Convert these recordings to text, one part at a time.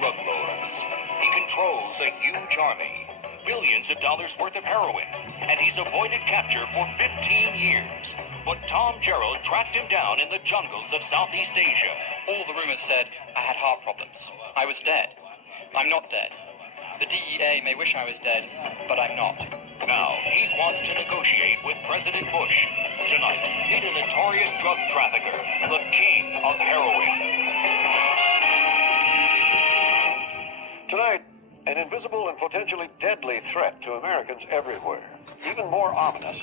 drug lords. He controls a huge army, billions of dollars worth of heroin, and he's avoided capture for 15 years. But Tom Gerald tracked him down in the jungles of Southeast Asia. All the rumors said I had heart problems. I was dead. I'm not dead. The DEA may wish I was dead, but I'm not. Now, he wants to negotiate with President Bush. Tonight, meet a notorious drug trafficker, the king of heroin. Tonight, an invisible and potentially deadly threat to Americans everywhere. Even more ominous.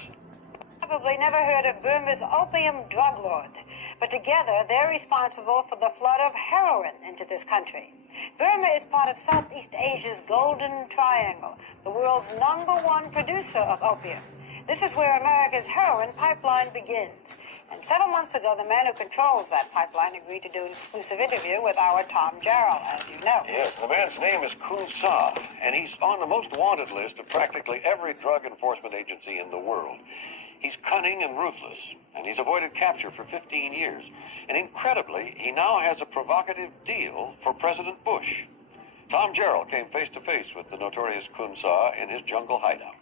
Probably never heard of Burma's opium drug lord, but together they're responsible for the flood of heroin into this country. Burma is part of Southeast Asia's Golden Triangle, the world's #1 producer of opium. This is where America's heroin pipeline begins. And several months ago, the man who controls that pipeline agreed to do an exclusive interview with our Tom Gerald, as you know. Yes, the man's name is Khun, and he's on the most wanted list of practically every drug enforcement agency in the world. He's cunning and ruthless, and he's avoided capture for 15 years. And incredibly, he now has a provocative deal for President Bush. Tom Gerald came face to face with the notorious Khun in his jungle hideout.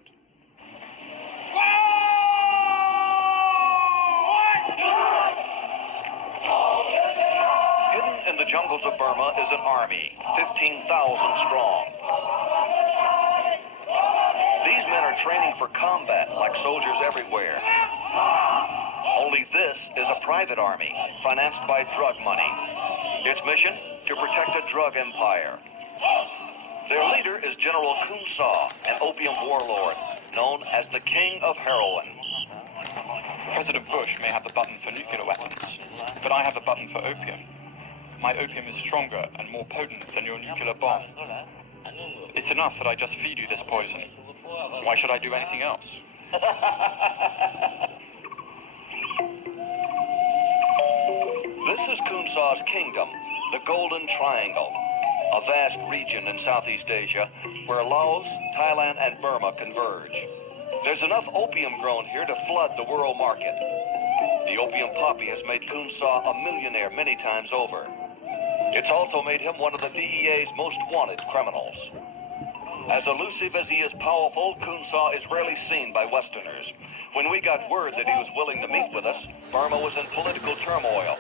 Hidden in the jungles of Burma is an army, 15,000 strong. These men are training for combat like soldiers everywhere. Only this is a private army, financed by drug money. Its mission? To protect a drug empire. Their leader is General Khun, an opium warlord, known as the King of Heroin. President Bush may have the button for nuclear weapons, but I have the button for opium. My opium is stronger and more potent than your nuclear bomb. It's enough that I just feed you this poison. Why should I do anything else? This is Khun kingdom, the Golden Triangle, a vast region in Southeast Asia where Laos, Thailand, and Burma converge. There's enough opium grown here to flood the world market. The opium poppy has made Khun a millionaire many times over. It's also made him one of the DEA's most wanted criminals. As elusive as he is powerful, Khun is rarely seen by Westerners. When we got word that he was willing to meet with us, Burma was in political turmoil.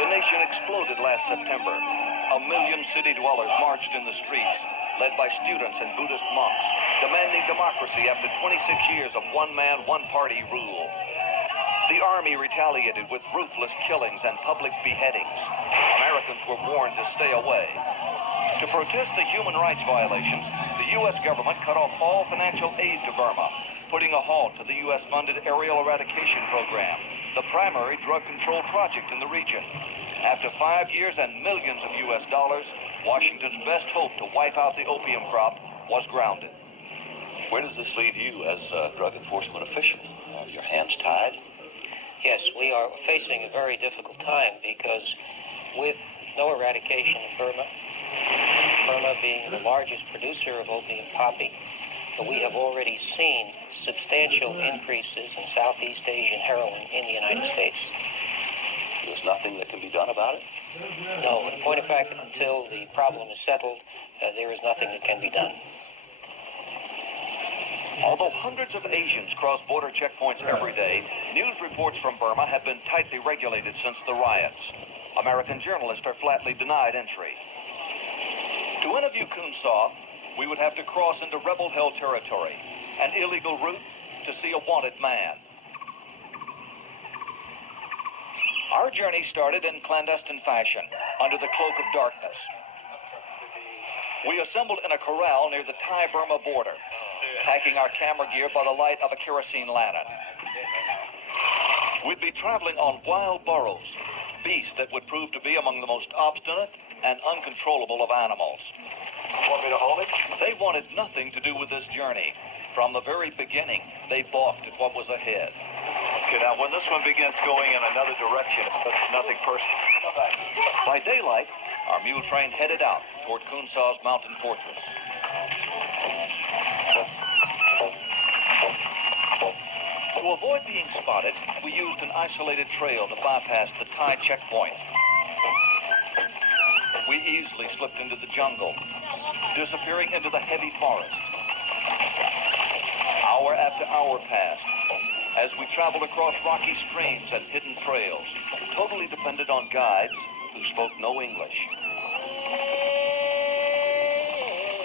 The nation exploded last September. 1 million city dwellers marched in the streets, led by students and Buddhist monks, demanding democracy after 26 years of one-man, one-party rule. The army retaliated with ruthless killings and public beheadings. Americans were warned to stay away. To protest the human rights violations, the U.S. government cut off all financial aid to Burma, putting a halt to the U.S.-funded aerial eradication program, the primary drug control project in the region. After 5 years and millions of U.S. dollars, Washington's best hope to wipe out the opium crop was grounded. Where does this leave you as a drug enforcement official? Are your hands tied? Yes, we are facing a very difficult time because with no eradication in Burma, Burma being the largest producer of opium poppy, we have already seen substantial increases in Southeast Asian heroin in the United States. There's nothing that can be done about it? No, in point of fact, until the problem is settled, there is nothing that can be done. Although hundreds of Asians cross border checkpoints every day, news reports from Burma have been tightly regulated since the riots. American journalists are flatly denied entry. To interview Khun we would have to cross into rebel-held territory, an illegal route to see a wanted man. Our journey started in clandestine fashion, under the cloak of darkness. We assembled in a corral near the Thai-Burma border, packing our camera gear by the light of a kerosene lantern. We'd be traveling on wild burros, beasts that would prove to be among the most obstinate and uncontrollable of animals. Want me to hold it? They wanted nothing to do with this journey. From the very beginning, they balked at what was ahead. Okay, now when this one begins going in another direction, it's nothing personal. By daylight, our mule train headed out toward Khun mountain fortress. To avoid being spotted, we used an isolated trail to bypass the Thai checkpoint. We easily slipped into the jungle, disappearing into the heavy forest. Hour after hour passed as we traveled across rocky streams and hidden trails, totally dependent on guides who spoke no English.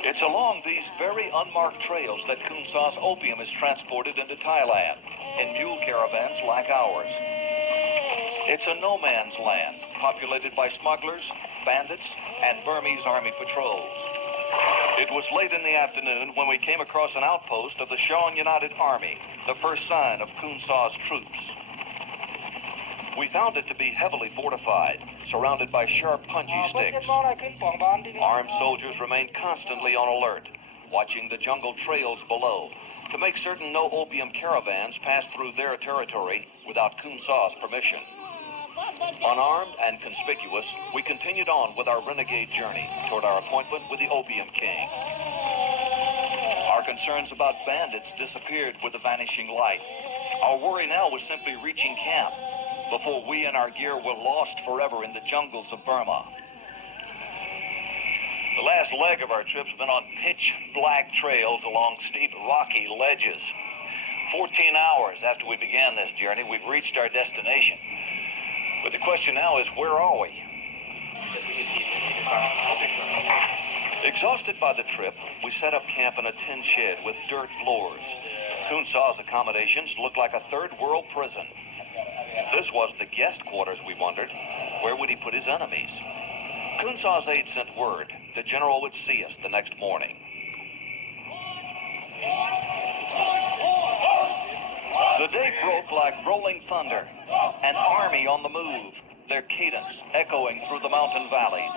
It's along these very unmarked trails that Khun Sa's opium is transported into Thailand in mule caravans like ours. It's a no man's land, populated by smugglers, bandits, and Burmese army patrols. It was late in the afternoon when we came across an outpost of the Shawn United Army, the first sign of Khun Sa's troops. We found it to be heavily fortified, surrounded by sharp punchy sticks. Armed soldiers remained constantly on alert, watching the jungle trails below to make certain no opium caravans passed through their territory without Khun Sa's permission. Unarmed and conspicuous, we continued on with our renegade journey toward our appointment with the Opium King. Our concerns about bandits disappeared with the vanishing light. Our worry now was simply reaching camp before we and our gear were lost forever in the jungles of Burma. The last leg of our trip's been on pitch-black trails along steep, rocky ledges. 14 hours after we began this journey, we've reached our destination. But the question now is, where are we? Exhausted by the trip, we set up camp in a tin shed with dirt floors. Khun Sa's accommodations looked like a third-world prison. If this was the guest quarters, we wondered, where would he put his enemies? Khun Sa's aide sent word the general would see us the next morning. The day broke like rolling thunder, an army on the move, their cadence echoing through the mountain valleys.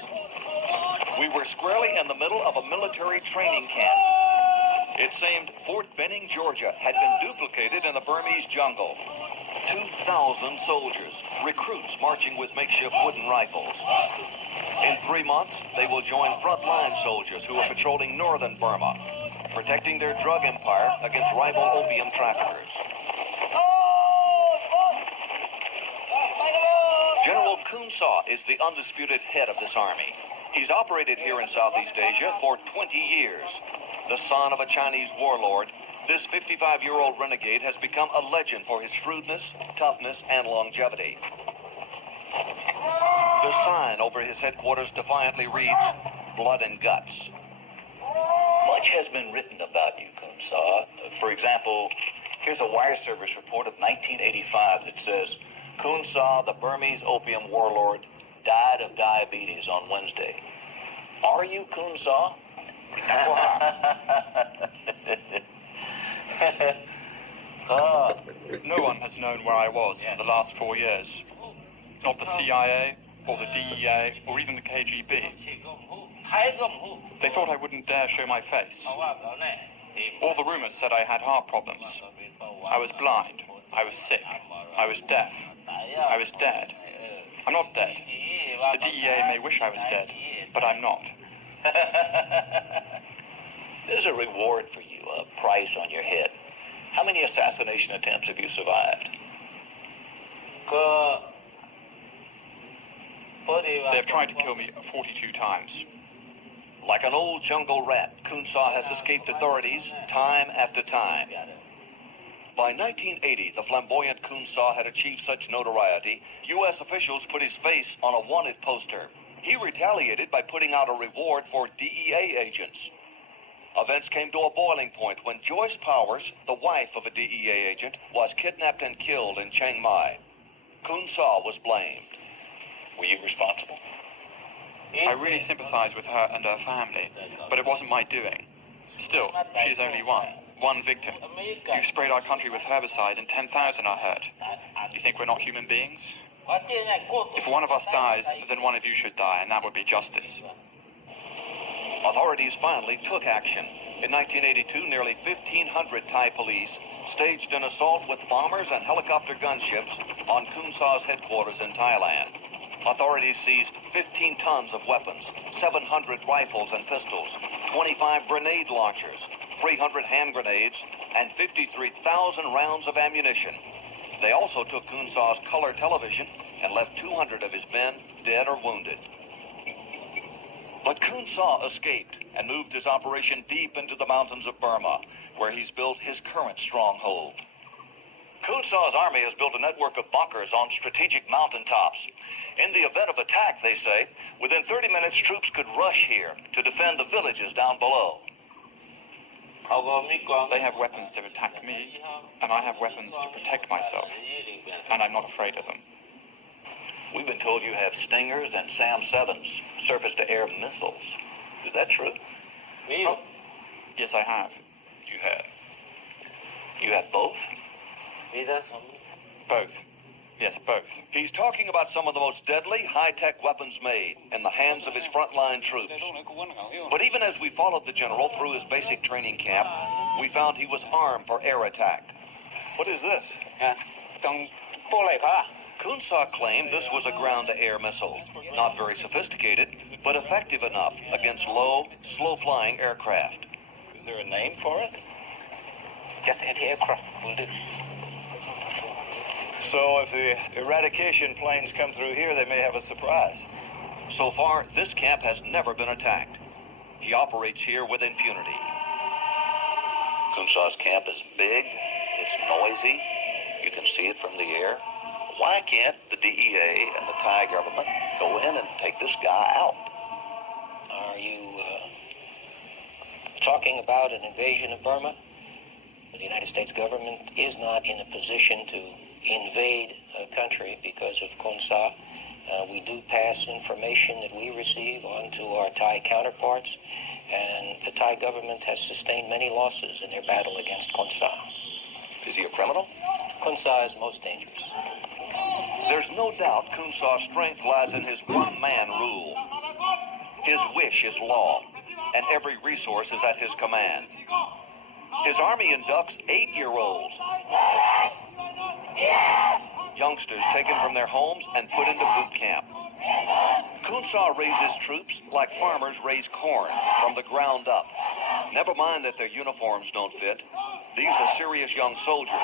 We were squarely in the middle of a military training camp. It seemed Fort Benning, Georgia, had been duplicated in the Burmese jungle. 2,000 soldiers, recruits marching with makeshift wooden rifles. In 3 months, they will join frontline soldiers who are patrolling northern Burma, protecting their drug empire against rival opium traffickers. General Khun Sa is the undisputed head of this army. He's operated here in Southeast Asia for 20 years. The son of a Chinese warlord, this 55-year-old renegade has become a legend for his shrewdness, toughness, and longevity. The sign over his headquarters defiantly reads, "Blood and Guts." Much has been written about you, Khun Sa. For example, here's a wire service report of 1985 that says, Khun Sa, the Burmese opium warlord, died of diabetes on Wednesday. Are you Khun Sa? No one has known where I was for the last 4 years. Not the CIA, or the DEA, or even the KGB. They thought I wouldn't dare show my face. All the rumors said I had heart problems. I was blind. I was sick. I was deaf. I was dead. I'm not dead. The DEA may wish I was dead, but I'm not. There's a reward for you, a price on your head. How many assassination attempts have you survived? They have tried to kill me 42 times. Like an old jungle rat, Khun Sa has escaped authorities time after time. By 1980, the flamboyant Khun Sa had achieved such notoriety, U.S. officials put his face on a wanted poster. He retaliated by putting out a reward for DEA agents. Events came to a boiling point when Joyce Powers, the wife of a DEA agent, was kidnapped and killed in Chiang Mai. Khun Sa was blamed. Were you responsible? I really sympathize with her and her family, but it wasn't my doing. Still, she is only one victim. You've sprayed our country with herbicide and 10,000 are hurt. You think we're not human beings? If one of us dies, then one of you should die, and that would be justice. Authorities finally took action. In 1982, nearly 1,500 Thai police staged an assault with bombers and helicopter gunships on Khun Sa's headquarters in Thailand. Authorities seized 15 tons of weapons, 700 rifles and pistols, 25 grenade launchers, 300 hand grenades, and 53,000 rounds of ammunition. They also took Khun Saw's color television and left 200 of his men dead or wounded. But Khun Saw escaped and moved his operation deep into the mountains of Burma, where he's built his current stronghold. Khun Saw's army has built a network of bunkers on strategic mountaintops. In the event of attack, they say, within 30 minutes troops could rush here to defend the villages down below. They have weapons to attack me, and I have weapons to protect myself, and I'm not afraid of them. We've been told you have Stingers and SAM-7s, surface-to-air missiles. Is that true? Oh, yes, I have. You have. You have both? Both. Yes, both. He's talking about some of the most deadly, high-tech weapons made in the hands of his frontline troops. But even as we followed the general through his basic training camp, we found he was armed for air attack. What is this? Khun Saw claimed this was a ground-to-air missile. Not very sophisticated, but effective enough against low, slow-flying aircraft. Is there a name for it? Just anti-aircraft will do. So if the eradication planes come through here, they may have a surprise. So far, this camp has never been attacked. He operates here with impunity. Khun Saw's camp is big, it's noisy, you can see it from the air. Why can't the DEA and the Thai government go in and take this guy out? Are you talking about an invasion of Burma? The United States government is not in a position to invade a country because of Khun Saw. We do pass information that we receive on to our Thai counterparts, and the Thai government has sustained many losses in their battle against Khun Saw. Is he a criminal? Khun Saw is most dangerous. There's no doubt Khun Saw's strength lies in his one-man rule. His wish is law, and every resource is at his command. His army inducts 8-year-olds, youngsters taken from their homes and put into boot camp. Khun Saw raises troops like farmers raise corn, from the ground up. Never mind that their uniforms don't fit. These are serious young soldiers.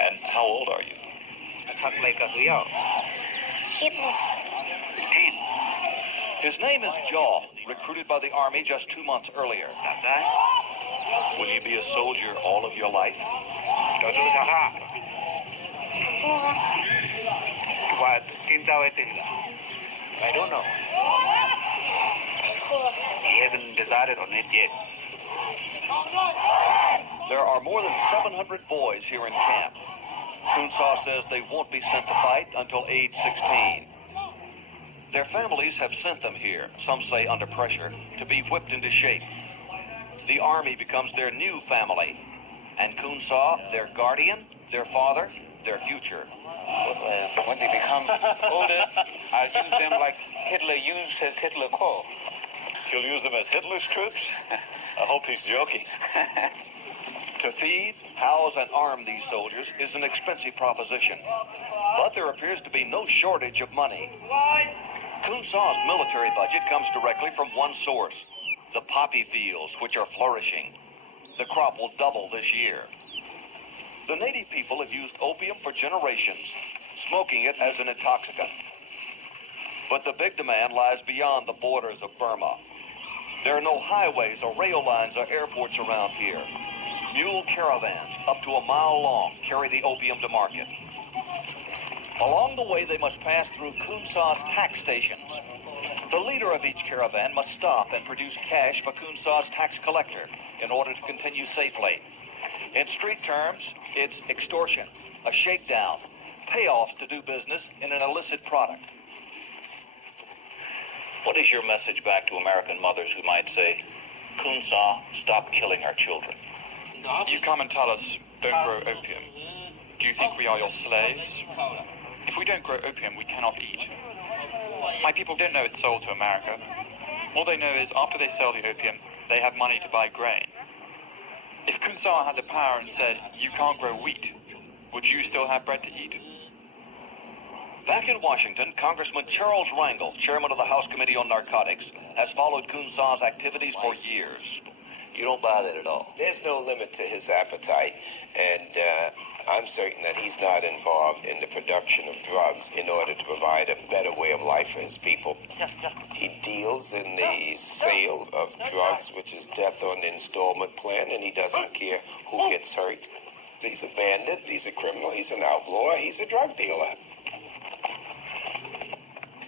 And how old are you? 18. His name is Jaw, recruited by the Army just 2 months earlier. Will you be a soldier all of your life? I don't know. He hasn't decided on it yet. There are more than 700 boys here in camp. Khun Saw says they won't be sent to fight until age 16. Their families have sent them here, some say under pressure, to be whipped into shape. The Army becomes their new family, and Khun Saw, their guardian, their father, their future. When they become older, I'll use them like Hitler used his Hitler Corps. He'll use them as Hitler's troops? I hope he's joking. To feed, house, and arm these soldiers is an expensive proposition. But there appears to be no shortage of money. Khun Saw's military budget comes directly from one source, the poppy fields, which are flourishing. The crop will double this year. The native people have used opium for generations, smoking it as an intoxicant. But the big demand lies beyond the borders of Burma. There are no highways or rail lines or airports around here. Mule caravans, up to a mile long, carry the opium to market. Along the way, they must pass through Khun Saw's tax stations. The leader of each caravan must stop and produce cash for Khun Saw's tax collector in order to continue safely. In street terms, it's extortion, a shakedown, payoffs to do business in an illicit product. What is your message back to American mothers who might say, Khun Saw, stop killing our children? You come and tell us, don't grow opium. Do you think we are your slaves? If we don't grow opium, we cannot eat. My people don't know it's sold to America. All they know is after they sell the opium, they have money to buy grain. If Khun Saw had the power and said, you can't grow wheat, would you still have bread to eat? Back in Washington, Congressman Charles Rangel, chairman of the House Committee on Narcotics, has followed Khun Saw's activities for years. You don't buy that at all? There's no limit to his appetite, and I'm certain that he's not involved in the production of drugs in order to provide a better way of life for his people. He deals in the sale of drugs, which is death on the installment plan, and he doesn't care who gets hurt. He's a bandit, he's a criminal, he's an outlaw, he's a drug dealer.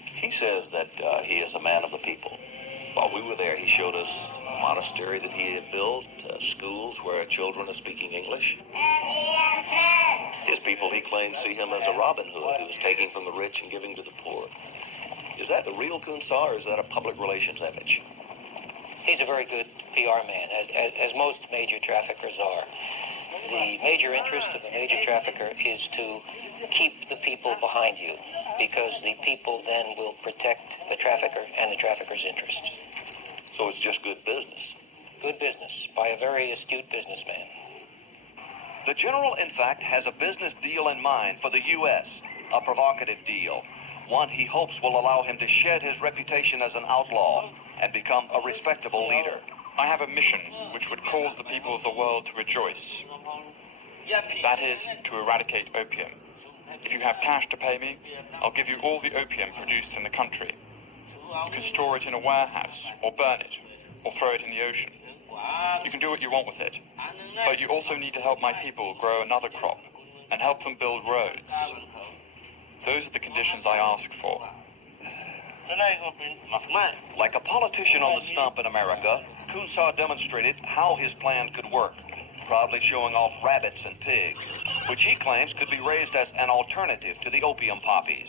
He says that he is a man of the people. While we were there, he showed us a monastery that he had built, schools where children are speaking English. His people, he claims, see him as a Robin Hood who's taking from the rich and giving to the poor. Is that the real Khun Sa, or is that a public relations image? He's a very good PR man, as most major traffickers are. The major interest of a major trafficker is to keep the people behind you, because the people then will protect the trafficker and the trafficker's interests. So it's just good business? Good business, by a very astute businessman. The general, in fact, has a business deal in mind for the U.S., a provocative deal, one he hopes will allow him to shed his reputation as an outlaw and become a respectable leader. I have a mission which would cause the people of the world to rejoice. That is, to eradicate opium. If you have cash to pay me, I'll give you all the opium produced in the country. You can store it in a warehouse, or burn it, or throw it in the ocean. You can do what you want with it. But you also need to help my people grow another crop, and help them build roads. Those are the conditions I ask for. Like a politician on the stump in America, Khun Sa demonstrated how his plan could work, proudly showing off rabbits and pigs, which he claims could be raised as an alternative to the opium poppies.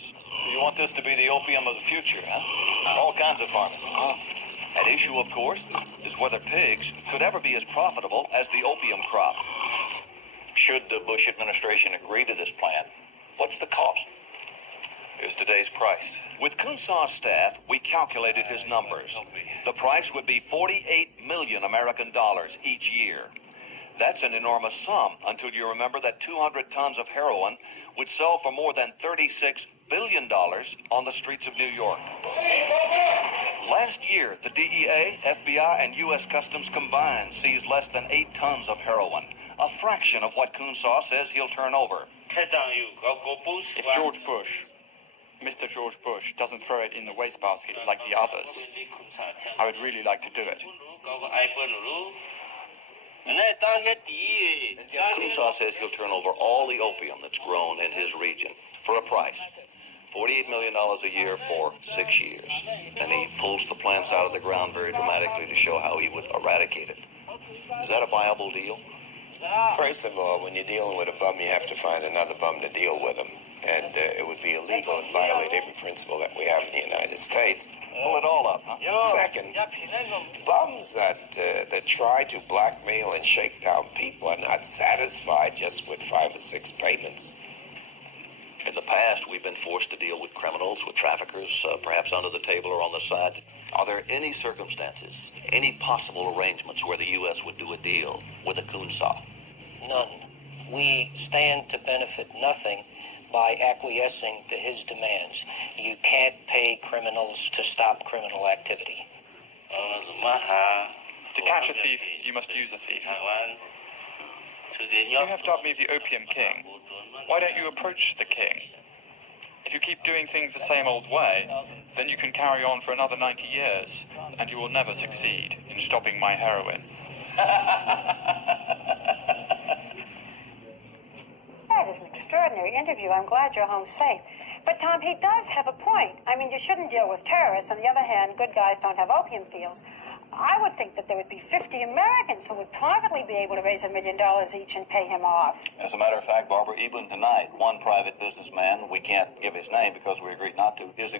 You want this to be the opium of the future, huh? All kinds of farming. At issue, of course, is whether pigs could ever be as profitable as the opium crop. Should the Bush administration agree to this plan, what's the cost? Here's today's price. With Khun Sa's staff, we calculated his numbers. The price would be 48 million American dollars each year. That's an enormous sum until you remember that 200 tons of heroin would sell for more than $36 billion on the streets of New York. Last year, the DEA, FBI, and U.S. Customs combined seized less than 8 tons of heroin, a fraction of what Khun Sa says he'll turn over. If Mr. George Bush doesn't throw it in the wastebasket like the others, I would really like to do it. Khun Sa says he'll turn over all the opium that's grown in his region for a price. $48 million a year for 6 years. And he pulls the plants out of the ground very dramatically to show how he would eradicate it. Is that a viable deal? First of all, when you're dealing with a bum, you have to find another bum to deal with him. And it would be illegal and violate every principle that we have in the United States. Pull it all up, huh? Second, bums that try to blackmail and shake down people are not satisfied just with 5 or 6 payments. In the past, we've been forced to deal with criminals, with traffickers, perhaps under the table or on the side. Are there any circumstances, any possible arrangements where the U.S. would do a deal with a Khun Sa? None. We stand to benefit nothing by acquiescing to his demands. You can't pay criminals to stop criminal activity. To catch a thief, you must use a thief. You have dubbed me the Opium King. Why don't you approach the king? If you keep doing things the same old way, then you can carry on for another 90 years, and you will never succeed in stopping my heroin. That is an extraordinary interview. I'm glad you're home safe. But, Tom, he does have a point. I mean, you shouldn't deal with terrorists. On the other hand, good guys don't have opium fields. I would think that there would be 50 Americans who would privately be able to raise $1 million each and pay him off. As a matter of fact, Barbara, even tonight, one private businessman, we can't give his name because we agreed not to, is